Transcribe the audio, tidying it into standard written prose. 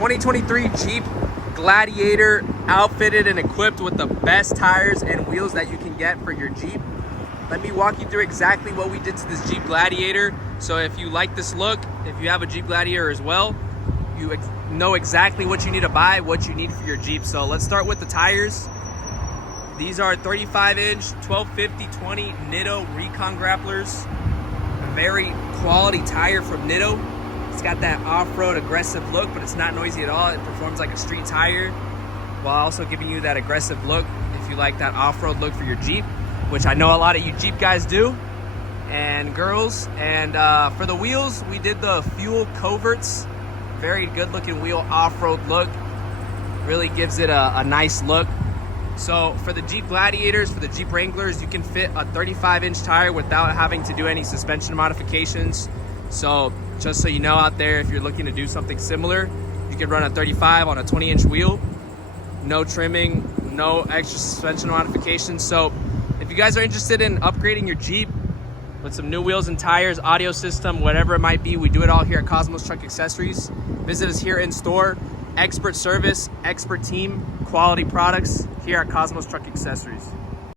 2023 Jeep Gladiator, outfitted and equipped with the best tires and wheels that you can get for your Jeep. Let me walk you through exactly what we did to this Jeep Gladiator. So if you like this look, if you have a Jeep Gladiator as well, you know exactly what you need to buy, what you need for your Jeep. So let's start with the tires. These are 35-inch, 1250/20 Nitto Recon grapplers. A very quality tire from Nitto. It's got that off-road aggressive look, but it's not noisy at all. It performs like a street tire while also giving you that aggressive look if you like that off-road look for your Jeep, which I know a lot of you Jeep guys do, and girls. And for the wheels, we did the fuel coverts. Very good looking wheel, off-road look. Really gives it a nice look. So for the Jeep Gladiators, for the Jeep Wranglers, you can fit a 35-inch tire without having to do any suspension modifications. So just so you know out there, if you're looking to do something similar, you can run a 35 on a 20-inch wheel. No trimming, no extra suspension modifications. So if you guys are interested in upgrading your Jeep with some new wheels and tires, audio system, whatever it might be, we do it all here at Cosmos Truck Accessories. Visit us here in store. Expert service, expert team, quality products here at Cosmos Truck Accessories.